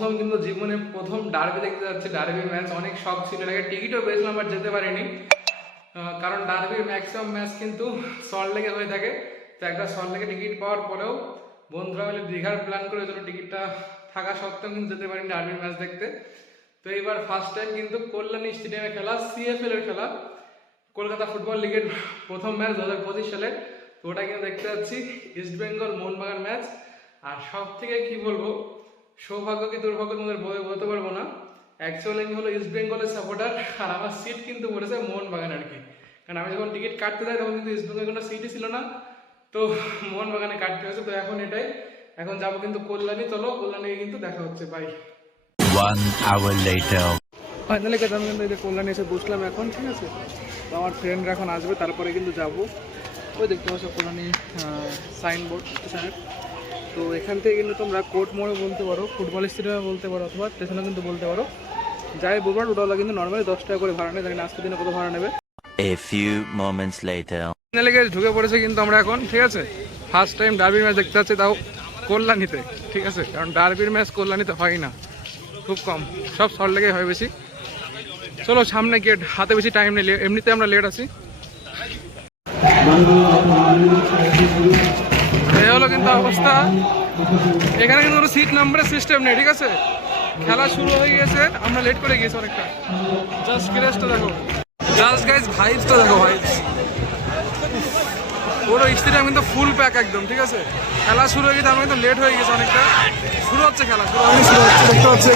প্রথম কিন্তু জীবনে প্রথম ডার্বি দেখতে যাচ্ছে। ডার্বি ম্যাচ অনেক শখ ছিল। এটাকে টিকিটও পেয়েছিলাম বাট যেতে পারিনি। কারণ ডার্বির ম্যাক্সিমাম ম্যাচ কিন্তু সল্ট লেগে হয়ে থাকে। তো একটা সল্ট লেগে টিকিট পাওয়ার পরেও বন্ধুরা মিলে দীঘার প্ল্যান করে চলো। টিকিটটা থাকা সত্ত্বেও কিন্তু যেতে পারিনি ডার্বির ম্যাচ দেখতে। তো এবার ফার্স্ট টাইম কিন্তু কল্যাণী স্টেডিয়ামে খেলা সিএফএল এর খেলা। কলকাতা ফুটবল লিগের প্রথম ম্যাচ দু হাজার পঁচিশ সালে। তো ওটা কিন্তু দেখতে যাচ্ছি। ইস্ট বেঙ্গল মোহনবাগান ম্যাচ আর সব থেকে কি বলব সৌভাগ্য কি দুর্ভাগ্য তোমাদের বলে বলতে পারব না? অ্যাকচুয়ালি আমি হলো ইস্ট বেঙ্গলের সাপোর্টার আর আমার সিট কিন্তু পড়েছে মোহনবাগান আর কি কারণ আমি যখন টিকিট কাটতে যাই তখন কিন্তু ইস্ট বেঙ্গল কোনো সিটই ছিল না। তো মোহনবাগানে কাটতে হয়েছে তো এখন এটাই। এখন যাব কিন্তু কল্যাণী চলো কল্যাণী কিন্তু দেখা হচ্ছে bye One hour later. Finally আমি কিন্তু এই যে কল্যাণী এসে বসলাম এখন ঠিক আছে? তো আমার ফ্রেন্ডরা এখন আসবে তারপরে কিন্তু যাব। ওই দেখতে পাচ্ছ কল্যাণী সাইনবোর্ড স্টেশনের তো এখান থেকে কিন্তু তোমরা কোর্ট মোড়ে বলতে পারো ফুটবল স্টেডিয়ামে বলতে পারো অথবা স্টেশনে কিন্তু বলতে পারো। যাই বলবার ওটা কিন্তু নর্মালি দশ টাকা করে ভাড়া নেয় জানি আজকের দিনে কত ভাড়া নেবে। A few moments later. Finally গেছে ঢুকে পড়েছে কিন্তু আমরা এখন ঠিক আছে? ফার্স্ট টাইম ডার্বির ম্যাচ দেখতে যাচ্ছি তাও কল্যাণীতে ঠিক আছে? কারণ ডার্বির ম্যাচ কল্যাণীতে হয় না খুব কম। সব সল্ট লেগে হয় বেশি। চলো সামনে গেট হাতে বেশি টাইম নেই এমনিতে আমরা লেট আছি। হলো কিন্তু অবস্থা। এখানে কিন্তু কোনো সিট নাম্বারের সিস্টেম নেই, ঠিক আছে? খেলা শুরু হয়ে গেছে, আমরা লেট করে গিয়েছি অনেকটা। জাস্ট ক্রেসটা দেখো। জাস্ট গাইজ ভাইবসটা দেখো ভাইবস পুরো স্টেডিয়াম কিন্তু ফুল প্যাক একদম, ঠিক আছে? খেলা শুরু হয়ে গেছে, আমরা কিন্তু লেট হয়ে গেছে অনেকটা। শুরু হচ্ছে খেলা, শুরু শুরু হচ্ছে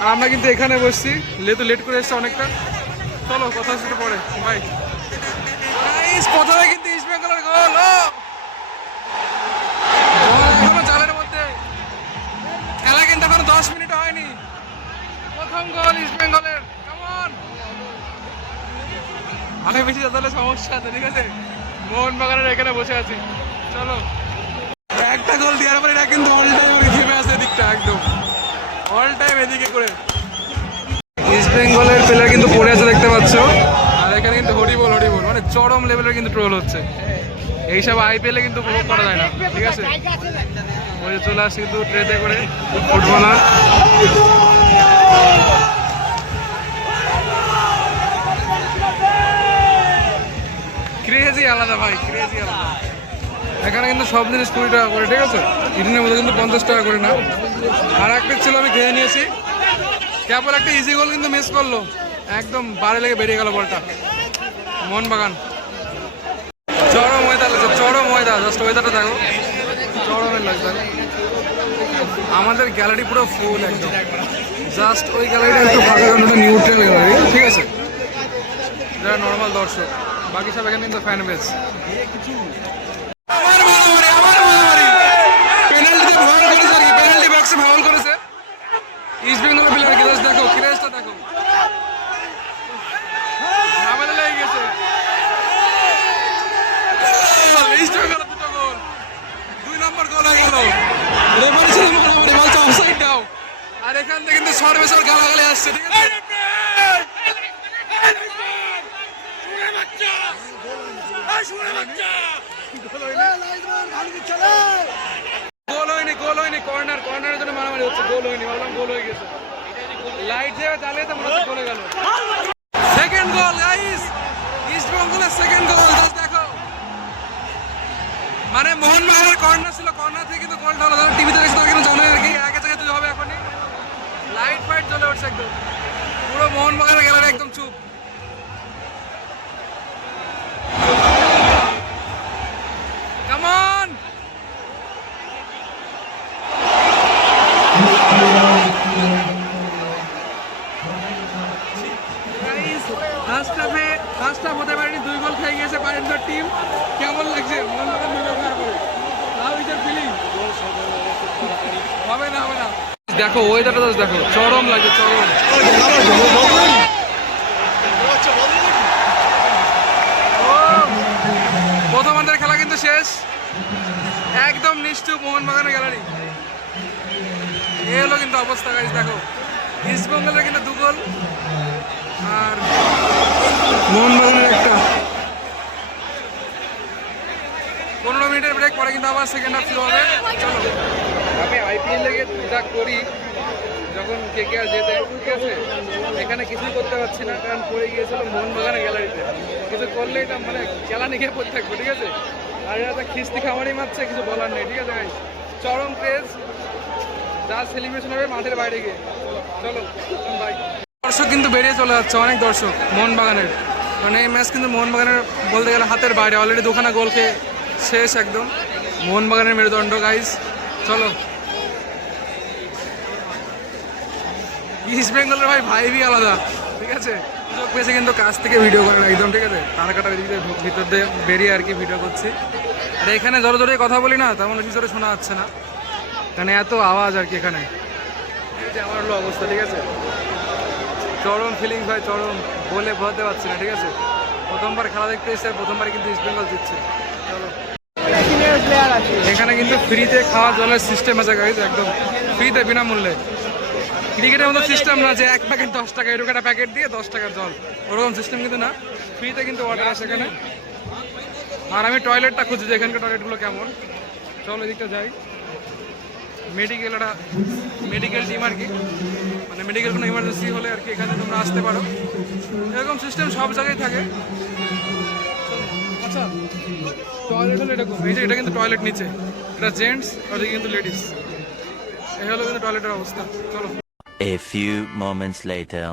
আর আমরা কিন্তু এখানে বসছি লেট লেট করে এসছে অনেকটা। চলো, কথা হচ্ছে পরে। ভাই প্রথমে কিন্তু ইস্ট বেঙ্গলের গোল দশ মিনিট হয়নি। প্রথম গোল ইস্ট বেঙ্গলের। কেমন অনেক বেশি তাহলে, সমস্যা আছে, ঠিক আছে? মোহনবাগানের এখানে বসে আছি। চলো। একটা গোল দেওয়ার পরে এটা কিন্তু অল টাইম ওই আছে এদিকটা, একদম। অল টাইম এদিকে করে। ইস্ট বেঙ্গলের প্লেয়ার কিন্তু পড়ে আছে দেখতে পাচ্ছ। আর এখানে কিন্তু হরিবল হরিবল মানে চরম লেভেলের কিন্তু ট্রোল হচ্ছে। এইসব আইপিএলে কিন্তু উপভোগ করা যায় না, ঠিক আছে? ওই চলে আসছে কিন্তু ট্রেতে করে ফুটবলার। ক্রেজি আলাদা ভাই ক্রেজি আলাদা। এখানে কিন্তু সব জিনিস কুড়ি টাকা করে, ঠিক আছে? ইডেনের মধ্যে কিন্তু পঞ্চাশ টাকা করে না। আর এক পিস ছিল আমি খেয়ে নিয়েছি। কেবল একটা ইজি গোল কিন্তু মিস করল। একদম বারে লেগে বেরিয়ে গেল বলটা। মোহনবাগান চরম ওয়েদার লাগছে চরম ওয়েদার জাস্ট ওয়েদারটা দেখো। চরমের লাগছে আমাদের গ্যালারি পুরো ফুল একদম। জাস্ট ওই গ্যালারিটা একটু ফাঁকা কারণ ওটা নিউট্রাল গ্যালারি ঠিক আছে? যারা নর্মাল দর্শক বাকি সব এখানে কিন্তু ফ্যান বেস আমার মারামারি আমার মারামারি পেনাল্টিতে ভাগ করেছে আর কি পেনাল্টি বক্সে ফাউল করেছে ইস্ট বেঙ্গল প্লেয়ার গ্যাস দেখো ক্রেসটা দেখো ঝামেলা লেগে গেছে ইস্ট বেঙ্গল দুটো গোল দুই নম্বর গোল হয়ে গেল রেফারি ছিল মারামারি বলছে অফসাইড দাও আর সর্বেসর গালাগালি আসছে গোল হয়নি গোল হয়নি কর্নার কর্নারের জন্য মারামারি হচ্ছে গোল হয়নি, ভাবলাম গোল হয়ে গেছে। লাইট যেভাবে চালিয়ে তো মনে হচ্ছে গোলে। সেকেন্ড গোল গাইস ইস্ট বেঙ্গলের সেকেন্ড গোল দেখো। মানে মোহনবাগানের কর্নার ছিল কর্নার থেকে কিন্তু গোলটা ফার্স্ট হাফে ফার্স্ট হাফ হতে পারেনি, দুই গোল খেয়ে গেছে পারেন্টার টিম কেমন লাগছে? মোহনবাগান দুই গোল খাওয়ার পরে হবে না হবে না। দেখো ওয়েদারটা দেখো, চরম লাগে চরম। প্রথমার্ধের খেলা কিন্তু শেষ। একদম নিশ্চুপ মোহনবাগানের গ্যালারি। এই হলো কিন্তু অবস্থা গাইজ দেখো। ইস্ট বেঙ্গলের কিন্তু দু গোল। আর মোহনবাগানের একটা পনেরো মিনিটের ব্রেক পরে কিন্তু আবার সেকেন্ড হাফ শুরু হবে। চলো। আমি আইপিএল লেগে যা করি, যখন কে কে আর যেতে, ঠিক আছে? এখানে কিছুই করতে পারছি না, কারণ পড়ে গিয়েছিল মোহনবাগানের গ্যালারিতে কিছু করলে এটা মানে খেলা নিয়ে পড়ে থাকব, ঠিক আছে? আর এরা তো খিস্তি খামারি মারছে, কিছু বলার নেই, ঠিক আছে ভাই? চরম ক্রেজ যা সেলিব্রেশন হবে মাঠের বাইরে গিয়ে। চলো বাই দর্শক কিন্তু বেরিয়ে চলে যাচ্ছে, অনেক দর্শক, মোহনবাগানের। মানে এই ম্যাচ কিন্তু মোহনবাগানের বলতে গেলে হাতের বাইরে অলরেডি দুখানা গোল খেয়ে শেষ একদম। মোহনবাগানের মেরুদণ্ড গাইজ চলো। ইস্ট বেঙ্গলের ভাই ভাইবই আলাদা, ঠিক আছে? সুযোগ পেয়েছে কিন্তু কাছ থেকে ভিডিও করার একদম, ঠিক আছে? তার কাটা বেরিয়ে ভিতর দিয়ে বেরিয়ে আর কি ভিডিও করছি। আর এখানে জোরে জোরে কথা বলি না, তেমন বেশি জোরে শোনা যাচ্ছে না। মানে এত আওয়াজ আর কি এখানে। আমার হলো অবস্থা, ঠিক আছে? চরম ফিলিংস ভাই চরম বলে বোঝাতে পারছি না, ঠিক আছে? প্রথমবার খেলা দেখতে এসে প্রথমবার কিন্তু ইস্ট বেঙ্গল জিতছে। এখানে কিন্তু ফ্রিতে খাওয়া জলের সিস্টেম আছে গাইজ একদম ফ্রিতে বিনামূল্যে। ক্রিকেটের মতো সিস্টেম না যে এক প্যাকেট দশ টাকা, এরকম একটা প্যাকেট দিয়ে দশ টাকার জল। ওরকম সিস্টেম কিন্তু না। ফ্রিতে কিন্তু ওয়াটার আছে এখানে। আর আমি টয়লেটটা খুঁজছি যে এখানকার টয়লেটগুলো কেমন। চলো, এদিকটা যাই। মেডিকেল একটা মেডিকেল টিম আর কি। মানে মেডিকেল কোনো ইমার্জেন্সি হলে আর কি এখানে তোমরা আসতে পারো। এরকম সিস্টেম সব জায়গায় থাকে। আচ্ছা টয়লেট হলো এরকম এই যে এটা কিন্তু টয়লেট নিচে। এটা জেন্টস আর এই কিন্তু লেডিস এই হলো কিন্তু টয়লেটের অবস্থা। চলো। A few moments later.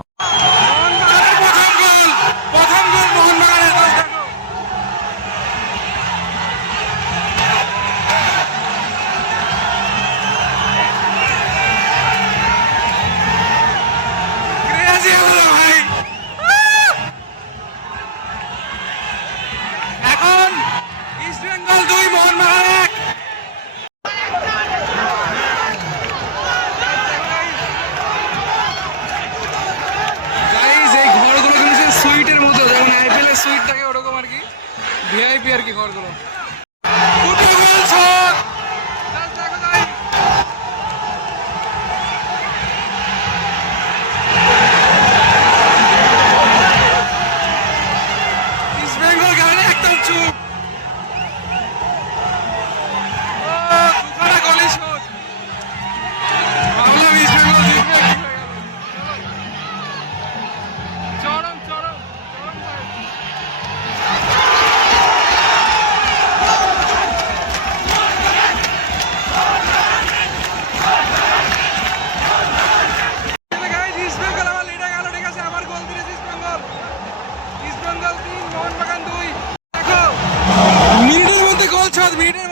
East Bengal দুই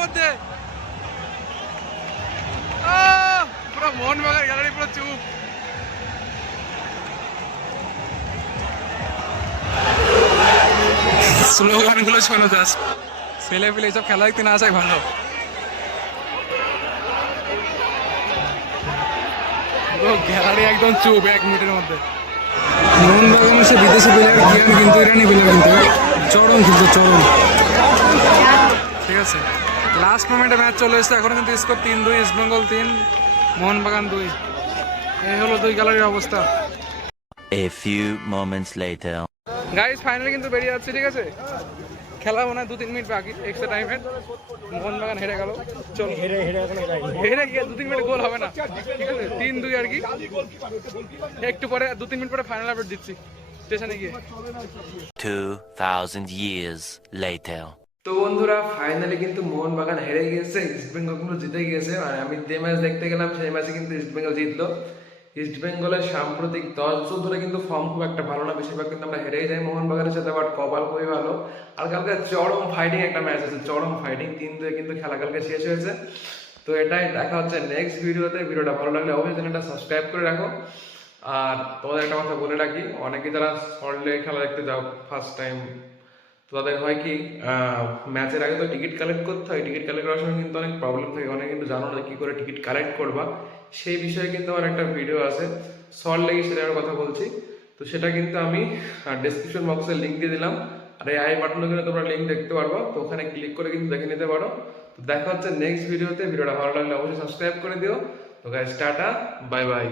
মধ্যে পুরো মোহনবাগান গ্যালারি পুরো চুপ। স্লোগানগুলো শোনো জাস্ট ছেলে পেলে এইসব খেলা দেখতে না আসাই ভালো। গ্যালারি একদম চুপ এক মিনিটের মধ্যে। মোহনবাগানের সে বিদেশি প্লেয়ার জ্ঞান কিন্তু ইরানি প্লেয়ার কিন্তু। চরম কিন্তু চরম। ঠিক আছে। লাস্ট মোমেন্টে ম্যাচ চলে এসেছে এখন কিন্তু স্কোর তিন দুই ইস্ট বেঙ্গল তিন মোহনবাগান দুই। এই হলো দুই গ্যালারির অবস্থা। A few moments later. Guys finally কিন্তু বেরিয়ে যাচ্ছে ঠিক আছে? খেলা মনে হয় দু তিন মিনিট বাকি এক্সট্রা টাইমে মোহনবাগান হেরে গেল। চলো। হেরে হেরে হেরে গিয়ে দু তিন মিনিট গোল হবে না। ঠিক আছে? তিন দুই আর কি। একটু পরে দু তিন মিনিট পরে ফাইনাল আপডেট দিচ্ছি। স্টেশনে গিয়ে। 2,000 years later. তো বন্ধুরা ফাইনালি কিন্তু মোহনবাগান হেরে গিয়েছে ইস্ট বেঙ্গল কিন্তু জিতে গিয়েছে। আর আমি যে ম্যাচ দেখতে গেলাম, সেই ম্যাচে কিন্তু ইস্ট বেঙ্গল জিতলো। ইস্ট বেঙ্গলের সাম্প্রতিক দশ বছর ধরে কিন্তু ফর্ম খুব একটা ভালো না, বেশিরভাগ কিন্তু আমরা হেরেই যাই মোহনবাগানের সাথে বাট কপাল খুবই ভালো। আর কালকে চরম ফাইটিং একটা ম্যাচ আছে, চরম ফাইটিং তিন দুয়ে কিন্তু খেলা কালকে শেষ হয়েছে। তো এটাই, দেখা হচ্ছে নেক্সট ভিডিওতে। ভিডিওটা ভালো লাগলে অবশ্যই চ্যানেলটা সাবস্ক্রাইব করে রাখো। আর তোমাদের একটা কথা বলে রাখি, অনেকে যারা সল্টলে খেলা দেখতে যাও ফার্স্ট টাইম তো তাদের হয় কি ম্যাচের আগে তো টিকিট কালেক্ট করতে হয়, টিকিট কালেক্ট করার সময় কিন্তু অনেক প্রবলেম থাকে, অনেকে কিন্তু জানো না কি করে টিকিট কালেক্ট করবা। সেই বিষয়ে কিন্তু আমার একটা ভিডিও আছে সল্ট লেগে সেটার কথা বলছি। তো সেটা কিন্তু আমি ডেসক্রিপশন বক্সে লিঙ্ক দিয়ে দিলাম। আর এই আই বাটনে কিন্তু তোমরা লিঙ্ক দেখতে পারব, তো ওখানে ক্লিক করে কিন্তু দেখে নিতে পারো। তো দেখা হচ্ছে নেক্সট ভিডিওতে ভিডিওটা ভালো লাগলে অবশ্যই সাবস্ক্রাইব করে দিও। তো গাইস টাটা বাই বাই